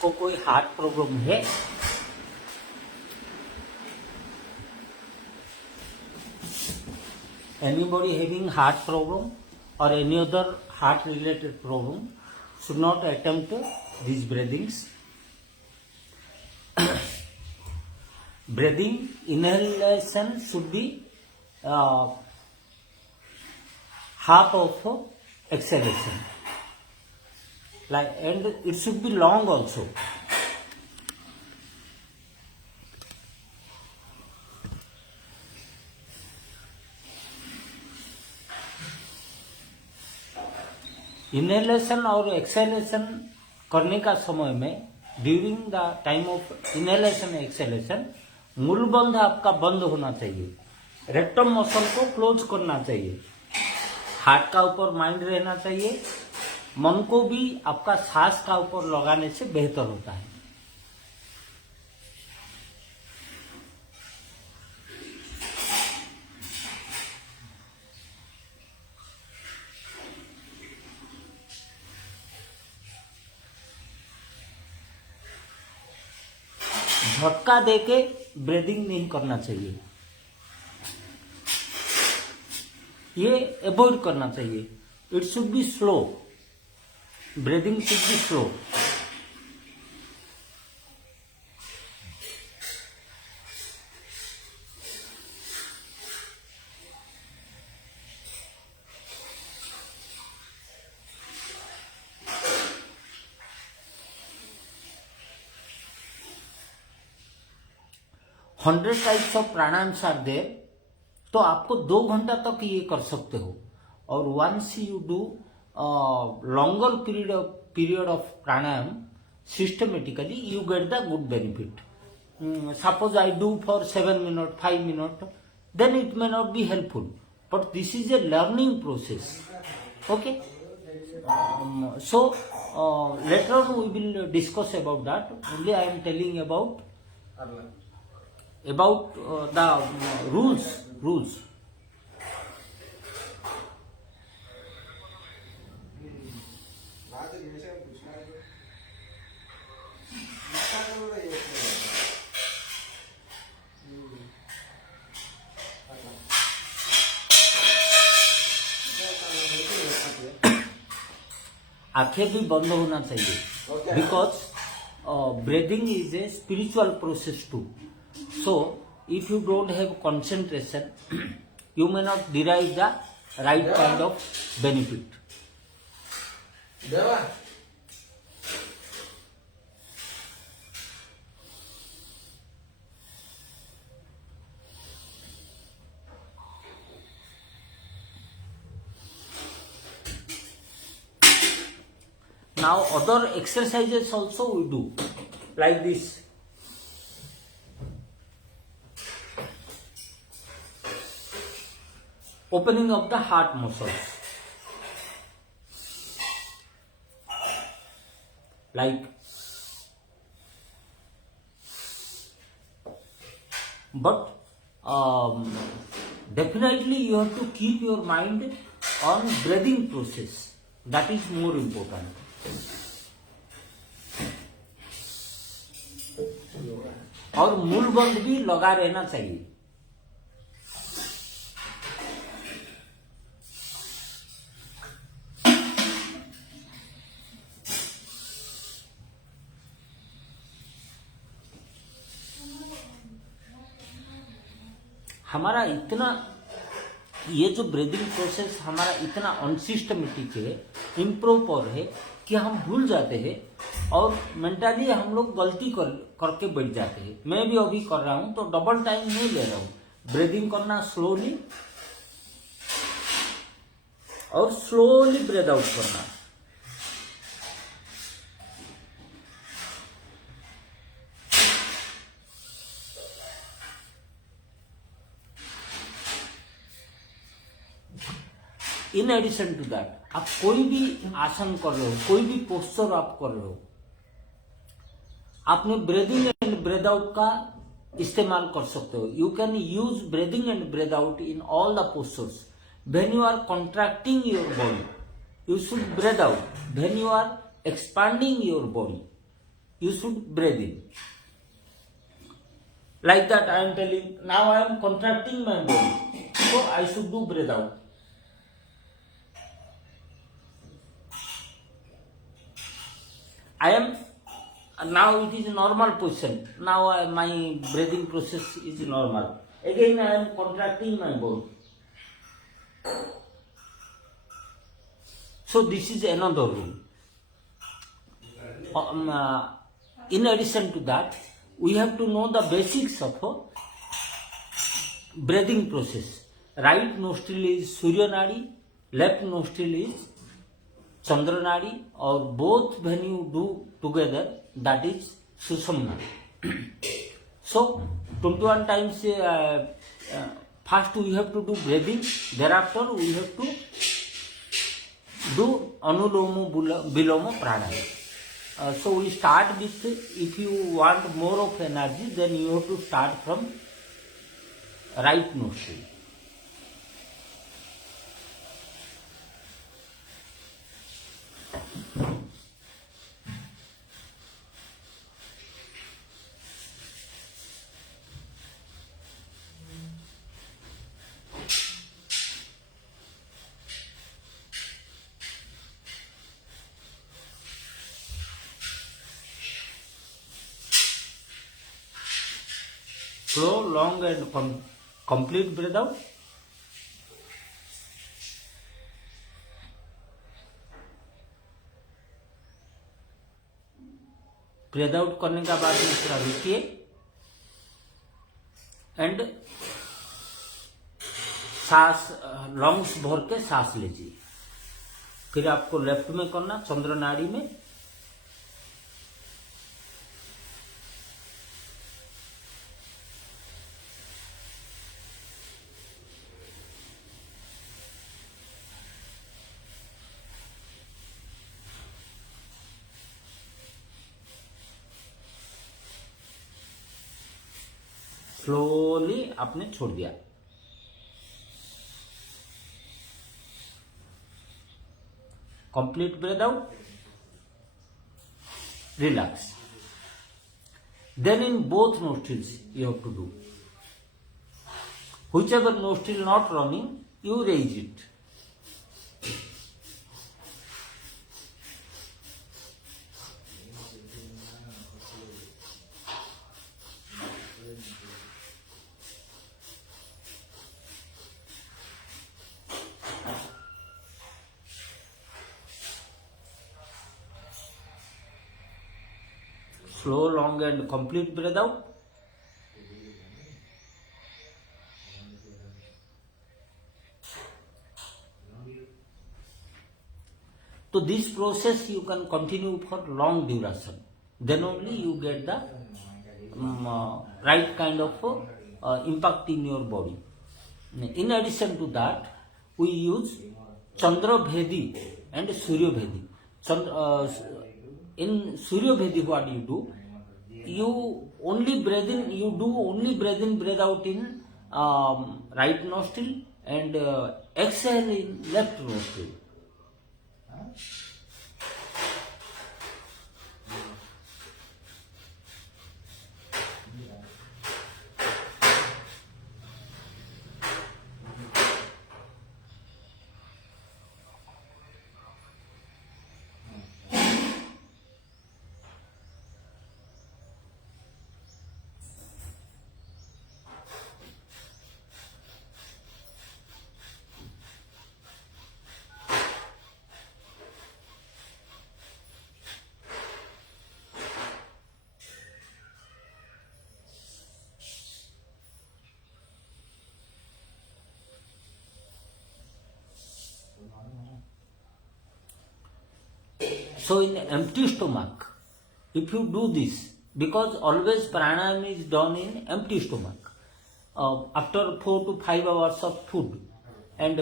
इसको कोई heart problem है? Anybody having heart problem or any other heart related problem should not attempt these breathings. Breathing inhalation should be half of exhalation, and it should be long also. Inhalation और exhalation करने का समय में during the time of inhalation exhalation Moolbandh आपका बंद होना चाहिए, rectum muscle को क्लोज करना चाहिए, हार्ट का ऊपर माइंड रहना चाहिए, मन को भी आपका सांस का ऊपर लगाने से बेहतर होता है। झटका देके ब्रीदिंग नहीं करना चाहिए, ये अवॉइड करना चाहिए। It should be slow, breathing should be slow. Hundred types of pranayams are there, तो आपको 2 घंटा तक ये कर सकते हो। और once you do longer period of pranayama systematically you get the good benefit. Suppose I do for 7 minute 5 minute, then it may not be helpful, but this is a learning process. Okay, so later on we will discuss about that. Only I am telling about the rules. आंखें भी बंद होना चाहिए, because breathing is a spiritual process too. So, if you don't have concentration, you may not derive the right kind of benefit. Now, other exercises also we do, like this. Opening of the heart muscles, like, but definitely you have to keep your mind on breathing process. That is more important. और मूल बंद भी लगा रहना चाहिए. हमारा इतना ये जो ब्रीदिंग प्रोसेस हमारा इतना अनसिस्टमेटिक है, इम्प्रॉपर है कि हम भूल जाते हैं और मेंटली हम लोग गलती करके बैठ जाते हैं. मैं भी अभी कर रहा हूं तो डबल टाइम नहीं ले रहा हूं. ब्रीदिंग करना स्लोली और स्लोली ब्रेथ आउट करना. इन एडिशन टू दैट, आप कोई भी आसन कर रहे हो, कोई भी पोस्चर आप कर रहे हो, आपने ब्रीदिंग एंड ब्रेथ आउट का इस्तेमाल कर सकते हो. You can use breathing and breath out in all the postures. When you are contracting your body, you should breath out. When you are expanding your body, you should breathe in. Like that I am telling, now I am contracting my body, so I should do breathe out. I am, now it is normal position, now my breathing process is normal. Again I am contracting my body. So this is another rule. In addition to that, we have to know the basics of breathing process. Right nostril is Surya Nadi, left nostril is Chandra Nadi, or both when you do together, that is Sushumna. So 21 times first we have to do breathing, thereafter we have to do Anuloma Viloma Pranayama. So we start with, if you want more of energy, then you have to start from right nostril. Slow, long and complete breath out. Breath out करने का बाद में थोड़ा रुकिए and सांस lungs भर के सांस लीजिए. फिर आपको लेफ्ट में करना, चंद्र नाड़ी में. स्लोली आपने छोड़ दिया. Complete breath out, relax. Then in both nostrils you have to do. Whichever nostril not running, you raise it. Slow, long and complete breath out. So this process you can continue for long duration. Then only you get the right kind of impact in your body. In addition to that, we use Chandra Bhedi and Surya Bhedi. In Surya Bhedi, what you do? You only breathe in, you do only breathe in, breathe out in right nostril and exhale in left nostril. So in empty stomach, if you do this, because always pranayama is done in empty stomach, after 4 to 5 hours of food and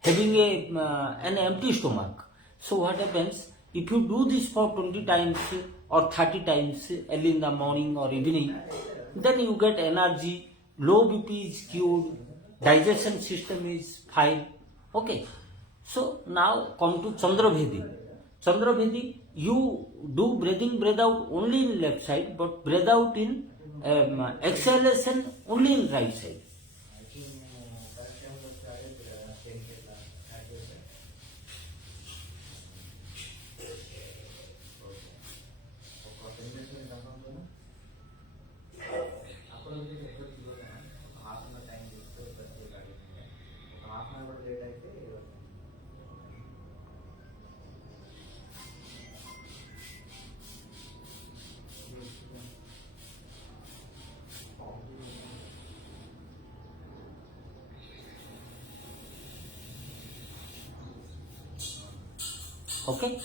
having an empty stomach. So what happens, if you do this for 20 times or 30 times early in the morning or evening, then you get energy, low BP is cured, digestion system is fine. Okay. So now come to Chandra Bhedi. Chandra Bhedi, you do breathing, breath out only in left side, but breath out in exhalation only in right side. Okay.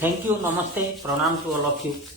Thank you. Namaste. Pranam to all of you.